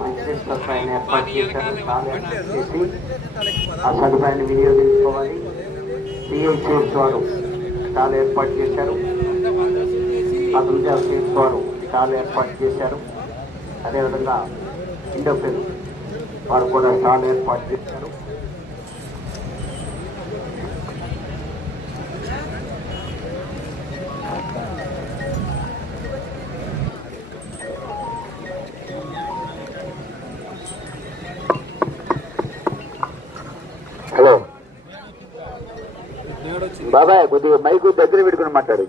మంచి సదుపాయాన్ని ఏర్పాటు చేశారు చాలా ఏర్పాటు చేసి ఆ సదుపాయాన్ని వినియోగించుకోవాలి. సిఐసిఎస్ వారు చాలా ఏర్పాటు చేశారు. అతను సీట్స్ వారు చాలా ఏర్పాటు చేశారు. అదేవిధంగా ఇండోఫిల్ వారు కూడా స్టాల్ ఏర్పాటు చేశారు. హలో. బాబాయ్ కొద్దిగా మైకు దగ్గర పెట్టుకుని మాట్లాడు.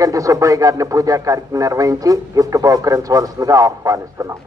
మాగంటి సుబ్బయ్య గారిని పూజా కార్యక్రమం నిర్వహించి గిఫ్ట్ బహుకరించవలసిందిగా ఆహ్వానిస్తున్నాము.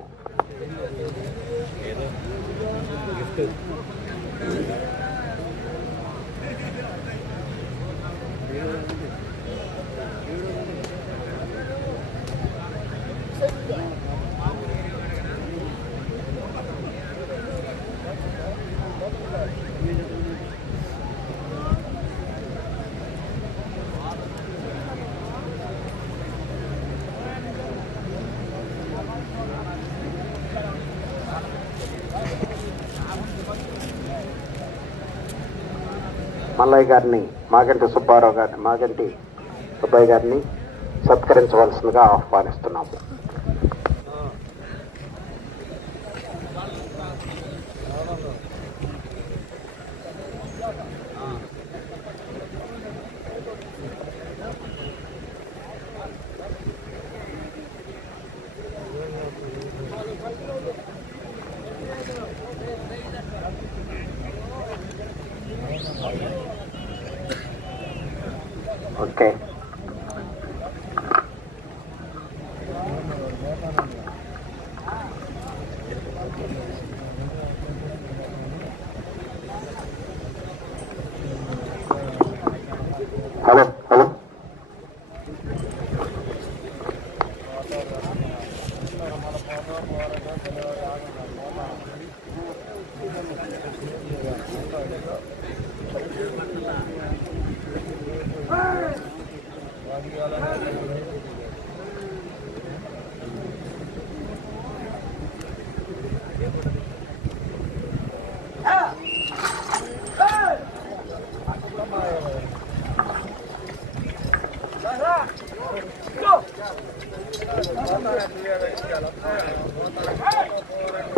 మల్లయ్య గారిని మాగంటి సుబ్బారావు గారిని మాగంటి సుబ్బయ్య గారిని సత్కరించవలసిందిగా ఆహ్వానిస్తున్నాము.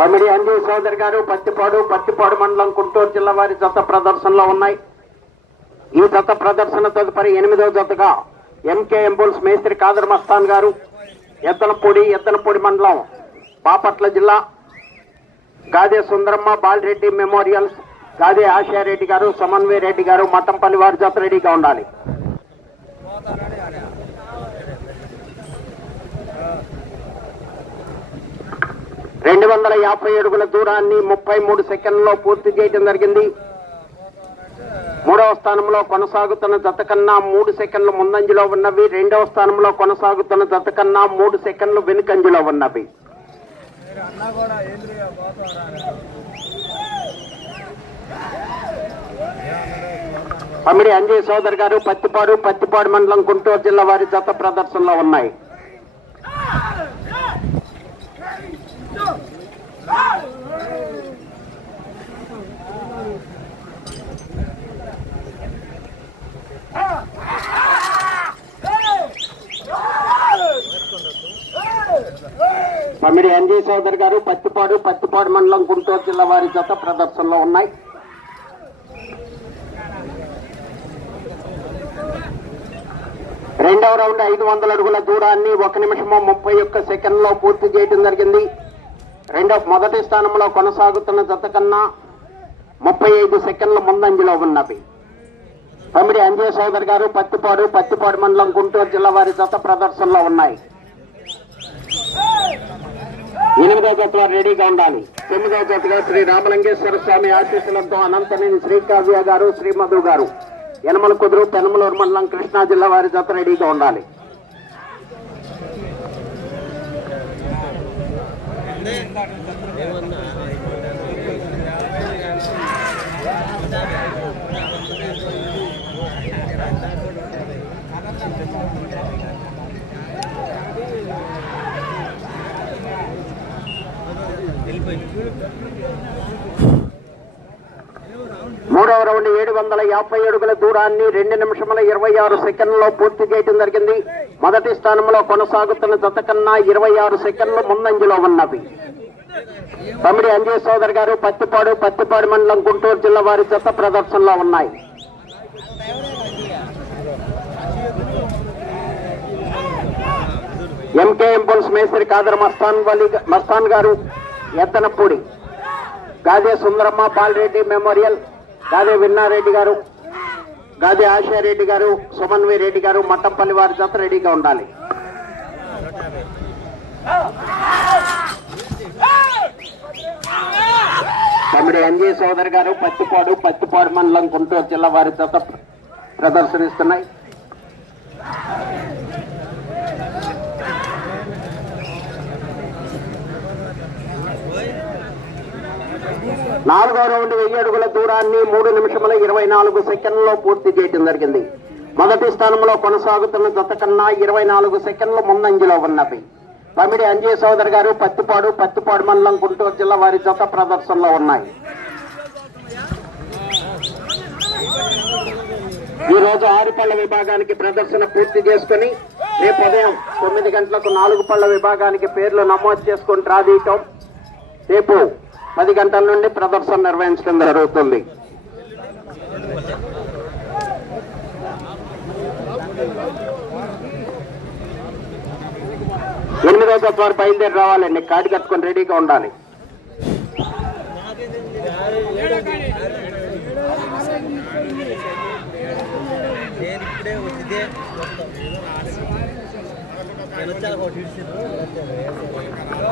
తమిడి అంజీ సోదరి గారు పత్తిపాడు పత్తిపాడు మండలం గుంటూరు జిల్లా వారి జత ప్రదర్శనలో ఉన్నాయి. ఈ జత ప్రదర్శన తదుపరి ఎనిమిదవ జతగా ఎంకే ఎంబుల్స్ మేస్త్రి కాదర్ మస్తాన్ గారు ఎత్తనపూడి ఎత్తనపూడి మండలం బాపట్ల జిల్లా గాదే సుందరమ్మ బాలరెడ్డి మెమోరియల్స్ గాదే ఆశారెడ్డి గారు సమన్వయ రెడ్డి గారు మట్టంపల్లి వారి జత రెడీగా ఉండాలి. రెండు వందల యాభై అడుగుల దూరాన్ని ముప్పై మూడు సెకండ్లో పూర్తి చేయడం జరిగింది. మూడవ స్థానంలో కొనసాగుతున్న జత కన్నా మూడు సెకండ్లు ముందంజలో ఉన్నవి. రెండవ స్థానంలో కొనసాగుతున్న జత కన్నా మూడు సెకండ్లు వెనుకంజలో ఉన్నవి. పమిడి అంజయ్ సోదర్ గారు పత్తిపాడు పత్తిపాడు మండలం గుంటూరు జిల్లా వారి జత ప్రదర్శనలో ఉన్నాయి. పమిడి ఎన్జీ చౌదరి గారు పత్తిపాడు పత్తిపాడు మండలం గుంటూరు జిల్లా వారి జత ప్రదర్శనలో ఉన్నాయి. రెండవ రౌండ్ ఐదు వందల అడుగుల దూరాన్ని ఒక నిమిషము ముప్పై ఒక్క సెకండ్లో పూర్తి చేయడం జరిగింది. రెండో మొదటి స్థానంలో కొనసాగుతున్న జత కన్నా ముప్పై ఐదు సెకండ్ల ముందంజలో ఉన్నవి. తమ్మిడి అంజయ్ సోదర్ గారు పత్తిపాడు పత్తిపాడు మండలం గుంటూరు జిల్లా వారి జత ప్రదర్శనలో ఉన్నాయి. ఎనిమిదో జత వారు రెడీగా ఉండాలి. తొమ్మిదో జతగా శ్రీ రామలింగేశ్వర స్వామి ఆశీస్సులతో అనంతనేని శ్రీకావ్య గారు శ్రీమధు గారు యనమల కుదురు పెనమలూరు మండలం కృష్ణా జిల్లా వారి జత రెడీగా ఉండాలి. మూడవ రౌండ్ ఏడు వందల యాభై అడుగుల దూరాన్ని రెండు నిమిషముల ఇరవై ఆరు సెకండ్లలో పూర్తి చేయడం జరిగింది. మొదటి స్థానంలో కొనసాగుతున్న జత కన్నా ఇరవై ఆరు సెకండ్లు ముందంజలో ఉన్నవి. తమిడి అంజయ్ సోదర్ గారు పత్తిపాడు పత్తిపాడు మండలం గుంటూరు జిల్లా వారి జత ప్రదర్శనలో ఉన్నాయి. ఎంకే ఇంపుల్స్ మేస్త్రి కాదర్ మస్తాన్ వలి మస్తాన్ గారు ఎత్తనపూడి. గాదే సుందరమ్మ బాలరెడ్డి మెమోరియల్ గాదే విన్నారెడ్డి గారు గాది ఆశారెడ్డి గారు సుమన్వి రెడ్డి గారు మట్టంపల్లి వారి జత రెడీగా ఉండాలి. తమిడి ఎన్జీ సోదరి గారు పత్తిపాడు పత్తిపాడు మండలం గుంటూరు జిల్లా వారి జత ప్రదర్శనిస్తున్నాయి. నాలుగో రౌండ్ వెయ్యి అడుగుల దూరాన్ని మూడు నిమిషముల ఇరవై నాలుగు సెకండ్లో పూర్తి చేయడం జరిగింది. మొదటి స్థానంలో కొనసాగుతున్న జత కన్నా ఇరవై నాలుగు సెకండ్లు ముందంజలో ఉన్నవి. తమిడి అంజయ్ సోదర్ గారు పత్తిపాడు పత్తిపాడు మండలం గుంటూరు జిల్లా వారి జత ప్రదర్శనలో ఉన్నాయి. ఈ రోజు ఆరు పళ్ళ విభాగానికి ప్రదర్శన పూర్తి చేసుకుని రేపు ఉదయం తొమ్మిది గంటలకు నాలుగు పళ్ళ విభాగానికి పేర్లు నమోదు చేసుకుని రాదీయటం రేపు పది గంటల నుండి ప్రదర్శన నిర్వహించడం జరుగుతుంది. ఎనిమిదో తత్వారు వారు బయలుదేరి రావాలండి కాటి కట్టుకొని రెడీగా ఉండాలి. నేను ఇప్పుడే వచ్చితే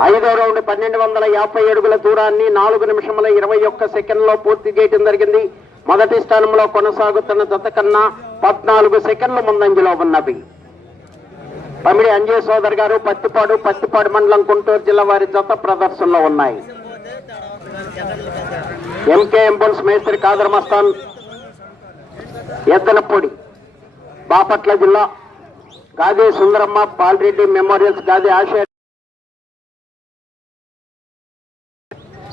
ఐదో రౌండ్ పన్నెండు వందల యాభై అడుగుల దూరాన్ని నాలుగు నిమిషముల ఇరవై ఒక్క సెకండ్లో పూర్తి చేయడం జరిగింది. మొదటి స్థానంలో కొనసాగుతున్న జత కన్నా పద్నాలుగు సెకండ్ల ముందంజలో ఉన్నవి. పమిడి అంజయ్ సోదర్ గారు పత్తిపాడు పత్తిపాడు మండలం గుంటూరు జిల్లా వారి జత ప్రదర్శనలో ఉన్నాయి. ఎంకే ఎంబుల్స్ మేస్త్రి కాదర్ మస్తాన్ ఎద్దనపూడి బాపట్ల జిల్లా గాదే సుందరమ్మ పాల్రెడ్డి మెమోరియల్స్ గాదే ఆశయ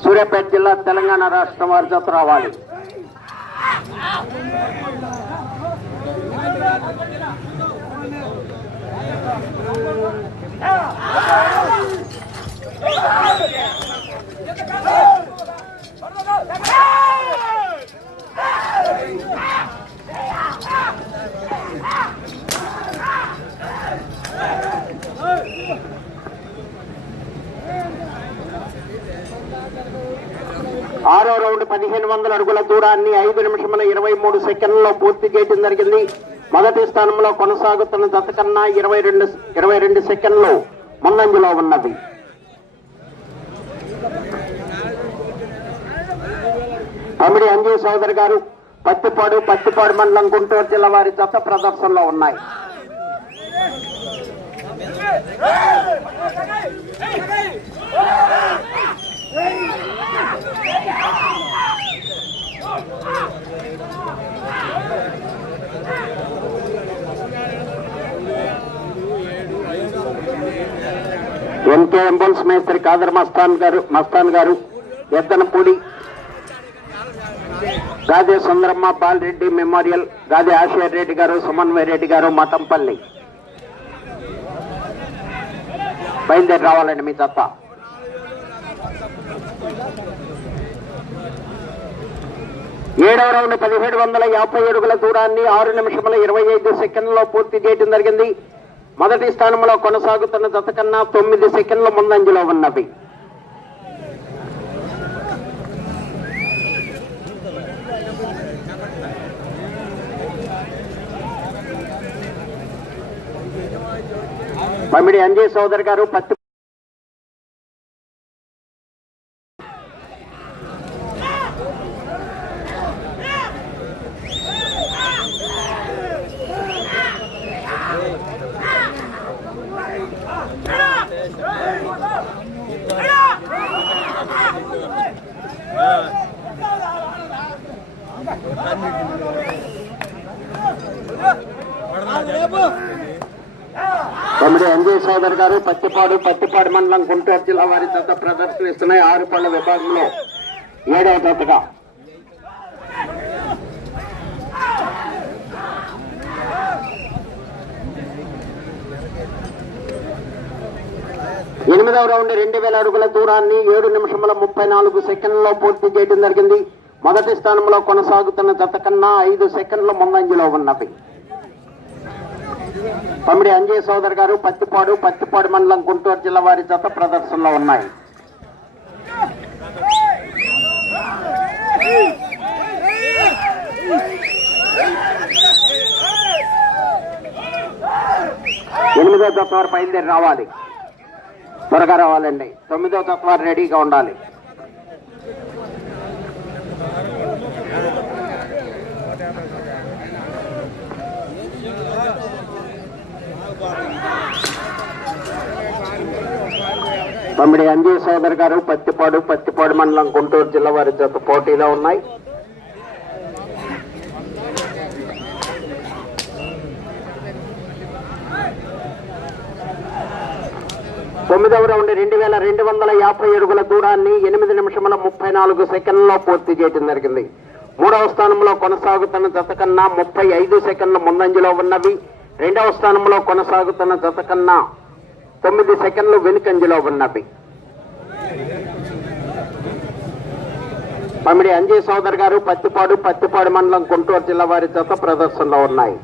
సూర్యాపేట జిల్లా తెలంగాణ రాష్ట్రం వారి జత రావాలి ఆరో రౌండ్ పదిహేను వందల అడుగుల దూరాన్ని ఐదు నిమిషముల ఇరవై మూడు సెకండ్లలో పూర్తి చేయడం జరిగింది. మొదటి స్థానంలో కొనసాగుతున్న జత కన్నా ఇరవై రెండు ఇరవై రెండు సెకండ్లు ముందంజలో ఉన్నది. తమిడి అంజయ్ సోదరి గారు పత్తిపాడు పత్తిపాడు మండలం గుంటూరు జిల్లా వారి జత ప్రదర్శనలో ఉన్నాయి. ఎంకే ఎంబుల్స్ మేస్త్రి కాదర్ మస్తాన్ గారు మస్తాన్ గారు ఎద్దనపూడి గాదే సుందరమ్మ బాలరెడ్డి మెమోరియల్ గాదే ఆశయ రెడ్డి గారు సుమన్వయ్ రెడ్డి గారు మతంపల్లి బయలుదేరి రావాలండి మీ తప్ప ఏడవ రౌండ్ పదిహేడు వందల యాభై అడుగుల దూరాన్ని ఆరు నిమిషముల ఇరవై ఐదు సెకండ్లలో పూర్తి చేయడం జరిగింది. మొదటి స్థానంలో కొనసాగుతున్న దత్తకన్నా కన్నా తొమ్మిది సెకండ్ల ముందంజలో ఉన్నవి మమ్మిడి అంజయ్ సోదర్ గారు పత్తి తమ్ముడు అంజయ్ సోదర్ గారు పత్తిపాడు పత్తిపాడు మండలం గుంటూరు జిల్లా వారి జత ప్రదర్శనిస్తున్నాయి. ఆరు పళ్ళ విభాగంలో ఏడవ జతగా. ఎనిమిదవ రౌండ్ రెండు వేల అడుగుల దూరాన్ని ఏడు నిమిషముల ముప్పై నాలుగు సెకండ్లలో పూర్తి చేయడం జరిగింది. మొదటి స్థానంలో కొనసాగుతున్న జత కన్నా ఐదు సెకండ్ల ముందంజలో ఉన్నవి. తమ్మిడి అంజయ్ సోదర్ గారు పత్తిపాడు పత్తిపాడు మండలం గుంటూరు జిల్లా వారి జత ప్రదర్శనలో ఉన్నాయి. ఎనిమిదో తత్వారు బయలుదేరి రావాలి. త్వరగా రావాలండి. తొమ్మిదో తత్వారు రెడీగా ఉండాలి. తమ్మిడి అంజయ్ సోదర్ గారు పత్తిపాడు పత్తిపాడు మండలం గుంటూరు జిల్లా వారి జత పోటీలో ఉన్నాయి. తొమ్మిదవ రౌండ్ రెండు వేల రెండు వందల యాభై అడుగుల దూరాన్ని ఎనిమిది నిమిషముల ముప్పై నాలుగు సెకండ్లలో పూర్తి చేయడం జరిగింది. మూడవ స్థానంలో కొనసాగుతున్న జత కన్నా ముప్పై ఐదు సెకండ్ల ముందంజలో ఉన్నవి. రెండవ స్థానంలో కొనసాగుతున్న జత కన్నా తొమ్మిది సెకండ్లు వెనుకంజలో ఉన్నవి. పమిడి అంజయ్ సోదర్ గారు పత్తిపాడు పత్తిపాడు మండలం గుంటూరు జిల్లా వారి జత ప్రదర్శనలో ఉన్నాయి.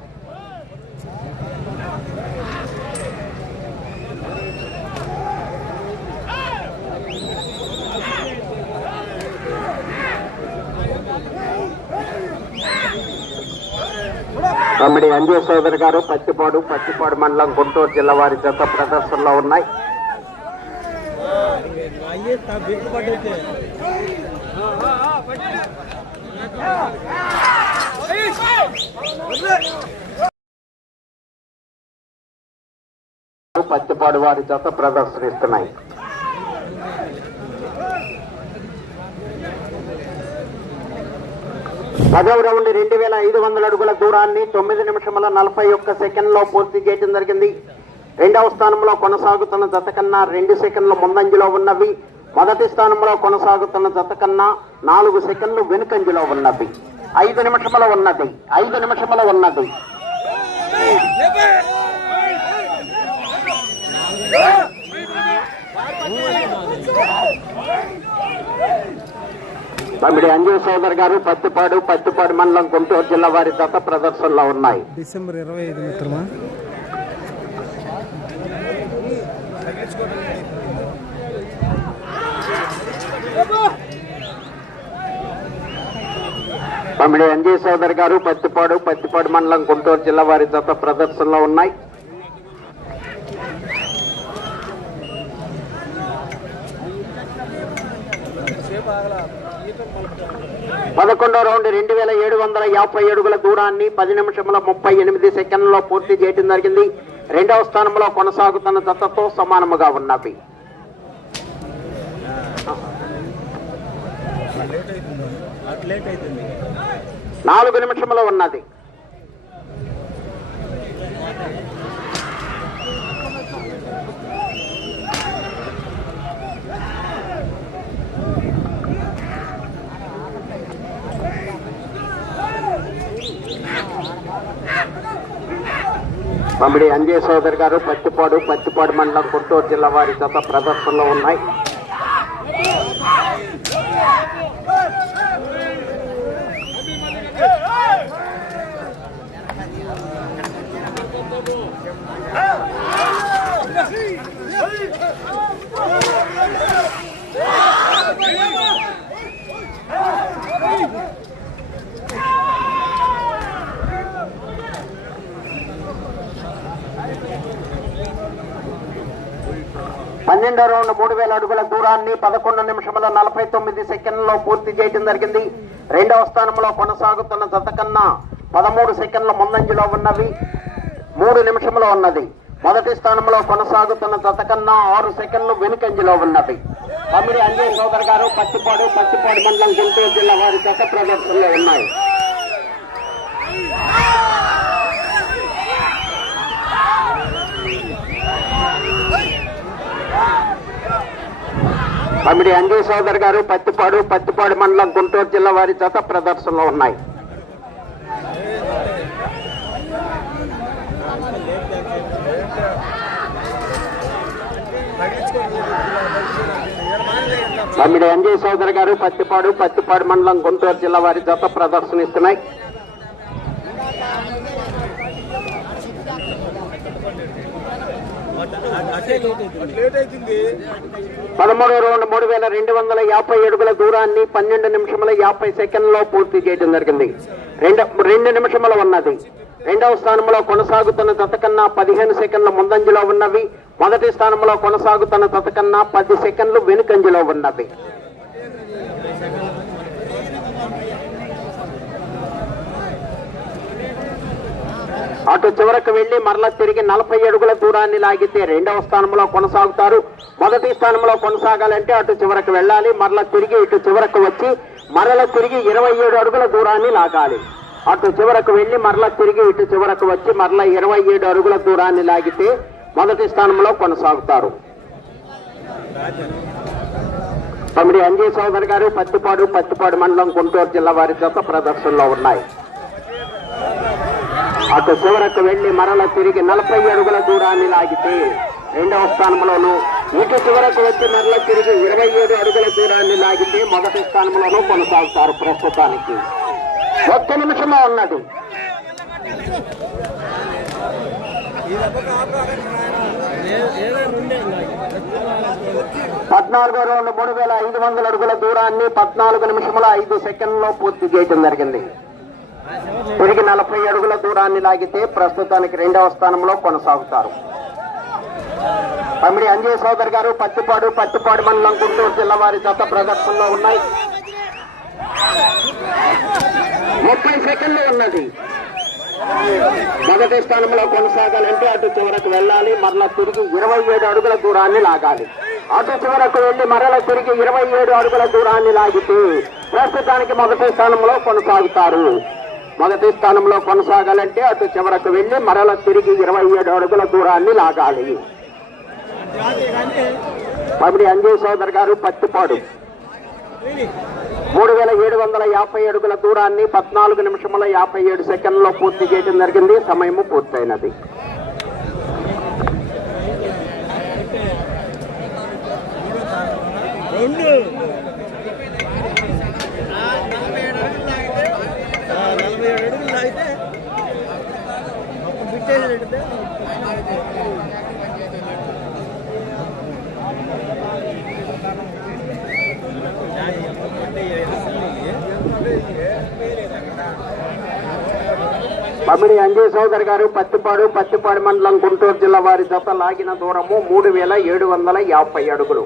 తమ్మిడి అంజయ్ సోదర్ గారు పత్తిపాడు పత్తిపాడు మండలం గుంటూరు జిల్లా వారి జత ప్రదర్శనలో ఉన్నాయి. పచ్చిపాడు పత్తిపాడు వారి జత ప్రదర్శనిస్తున్నాయి. పదవ రౌండ్ రెండు వేల ఐదు వందల అడుగుల దూరాన్ని తొమ్మిది నిమిషముల నలభై ఒక్క సెకండ్లో పూర్తి చేయడం జరిగింది. రెండవ స్థానంలో కొనసాగుతున్న జత కన్నా రెండు సెకండ్ల ముందంజలో ఉన్నవి. మొదటి స్థానంలో కొనసాగుతున్న జత కన్నా నాలుగు సెకండ్లు వెనుకంజలో ఉన్నవి. ఐదు నిమిషముల ఉన్నది. ఐదు నిమిషముల ఉన్నది. తమిడి అంజయ్ సోదర్ గారు పత్తిపాడు పత్తిపాడు మండలం గుంటూరు జిల్లా వారి జత ప్రదర్శనలో ఉన్నాయి. డిసెంబర్ ఇరవై ఐదు మిత్రమా? తమిడి అంజయ్ సోదర్ గారు పత్తిపాడు పత్తిపాడు మండలం గుంటూరు జిల్లా వారి జత ప్రదర్శనలో ఉన్నాయి. పదకొండో రౌండ్ రెండు వేల ఏడు వందల యాభై అడుగుల దూరాన్ని పది నిమిషముల ముప్పై ఎనిమిది సెకండ్లలో పూర్తి చేయడం జరిగింది. రెండవ స్థానంలో కొనసాగుతున్న జతతో సమానముగా ఉన్నవి. నాలుగు నిమిషముల ఉన్నది. మమ్మడి అంజయ్ సోదర్ గారు పత్తిపాడు పత్తిపాడు మండలం గుంటూరు జిల్లా వారి జత ప్రదర్శనలో ఉన్నాయి. పన్నెండో రౌండ్ మూడు వేల అడుగుల దూరాన్ని పదకొండు నిమిషముల నలభై తొమ్మిది సెకండ్లలో పూర్తి చేయడం జరిగింది. రెండవ స్థానంలో కొనసాగుతున్న జత కన్నా పదమూడు సెకండ్ల ముందంజలో ఉన్నవి మూడు నిమిషంలో ఉన్నది. మొదటి స్థానంలో కొనసాగుతున్న జత కన్నా ఆరు సెకండ్లు వెనుకంజలో ఉన్నవి. తమిడి అంజయ్ సోదర్ గారు పత్తిపాడు పత్తిపాడు మండలం గుంటూరు జిల్లా వారి జత ప్రదర్శనలో ఉన్నాయి. తమిడి అంజయ్ సోదర్ గారు పత్తిపాడు పత్తిపాడు మండలం గుంటూరు జిల్లా వారి జత ప్రదర్శనలో ఉన్నాయి. తమిడి అంజయ్ సోదర్ గారు పత్తిపాడు పత్తిపాడు మండలం గుంటూరు జిల్లా వారి జత ప్రదర్శనిస్తున్నాయి. పదమూడు రౌండ్ మూడు వేల రెండు వందల యాభై అడుగుల దూరాన్ని పన్నెండు నిమిషముల యాభై సెకండ్లో పూర్తి చేయడం జరిగింది. రెండు రెండు నిమిషముల ఉన్నది. రెండవ స్థానంలో కొనసాగుతున్న తతకన్నా పదిహేను సెకండ్ల ముందంజలో ఉన్నవి. మొదటి స్థానంలో కొనసాగుతున్న తతకన్నా పది సెకండ్లు వెనుకంజలో ఉన్నవి. అటు చివరకు వెళ్ళి మరలా తిరిగి నలభై అడుగుల దూరాన్ని లాగితే రెండవ స్థానంలో కొనసాగుతారు. మొదటి స్థానంలో కొనసాగాలంటే అటు చివరకు వెళ్ళాలి మరలా తిరిగి ఇటు చివరకు వచ్చి మరల తిరిగి ఇరవై ఏడు అడుగుల దూరాన్ని లాగాలి. అటు చివరకు వెళ్ళి మరలా తిరిగి ఇటు చివరకు వచ్చి మరలా ఇరవై ఏడు అడుగుల దూరాన్ని లాగితే మొదటి స్థానంలో కొనసాగుతారు. తమిడి అంజయ్ సోదర్ గారు పత్తిపాడు పత్తిపాడు మండలం గుంటూరు జిల్లా వారి చేత ప్రదర్శనలో ఉన్నాయి. అటు చివరకు వెళ్ళి మరల తిరిగి నలభై అడుగుల దూరాన్ని లాగితే రెండవ స్థానంలోను ఇటు చివరకు వచ్చి మరల తిరిగి ఇరవై ఏడు అడుగుల దూరాన్ని లాగితే మొదటి స్థానంలోనూ కొనసాగుతారు ప్రస్తుతానికి. ఒక్క నిమిషమే ఉన్నది. పద్నాలుగో రౌండ్ మూడు వేల ఐదు వందల అడుగుల దూరాన్ని పద్నాలుగు నిమిషముల ఐదు సెకండ్లో పూర్తి చేయడం జరిగింది. తిరిగి నలభై అడుగుల దూరాన్ని లాగితే ప్రస్తుతానికి రెండవ స్థానంలో కొనసాగుతారు. తమిడి అంజయ్ సోదర్ గారు పత్తిపాడు పత్తిపాడు మండలం గుంటూరు జిల్లా వారి జత ప్రదర్శనలో ఉన్నాయి. ముప్పై సెకండ్లు ఉన్నది. మొదటి స్థానంలో కొనసాగాలంటే అటు చివరకు వెళ్ళాలి మరలా తిరిగి ఇరవై ఏడు అడుగుల దూరాన్ని లాగాలి. అటు చివరకు వెళ్ళి మరల తిరిగి ఇరవై ఏడు అడుగుల దూరాన్ని లాగితే ప్రస్తుతానికి మొదటి స్థానంలో కొనసాగుతారు. మొదటి స్థానంలో కొనసాగాలంటే అటు చివరకు వెళ్ళి మరల తిరిగి ఇరవై ఏడు అడుగుల దూరాన్ని లాగాలి. పమిడి అంజయ్ సోదర్ గారు పత్తిపాడు మూడు వేల ఏడు వందల యాభై అడుగుల దూరాన్ని పద్నాలుగు నిమిషముల యాభై ఏడు సెకండ్లో పూర్తి చేయడం జరిగింది. సమయము పూర్తయినది. రెండు నలభై ఏడు అడుగులు లాగితే మొత్తం పిట్టేసి పెడితే పమిడి అంజయ్ సోదర్ గారు పత్తిపాడు పత్తిపాడు మండలం గుంటూరు జిల్లా వారి జత లాగిన దూరము మూడు వేల ఏడు వందల యాభై అడుగులు.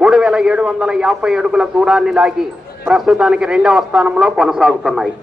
మూడు వేల ఏడు వందల యాభై అడుగుల దూరాన్ని లాగి ప్రస్తుతానికి రెండవ స్థానంలో కొనసాగుతున్నాయి.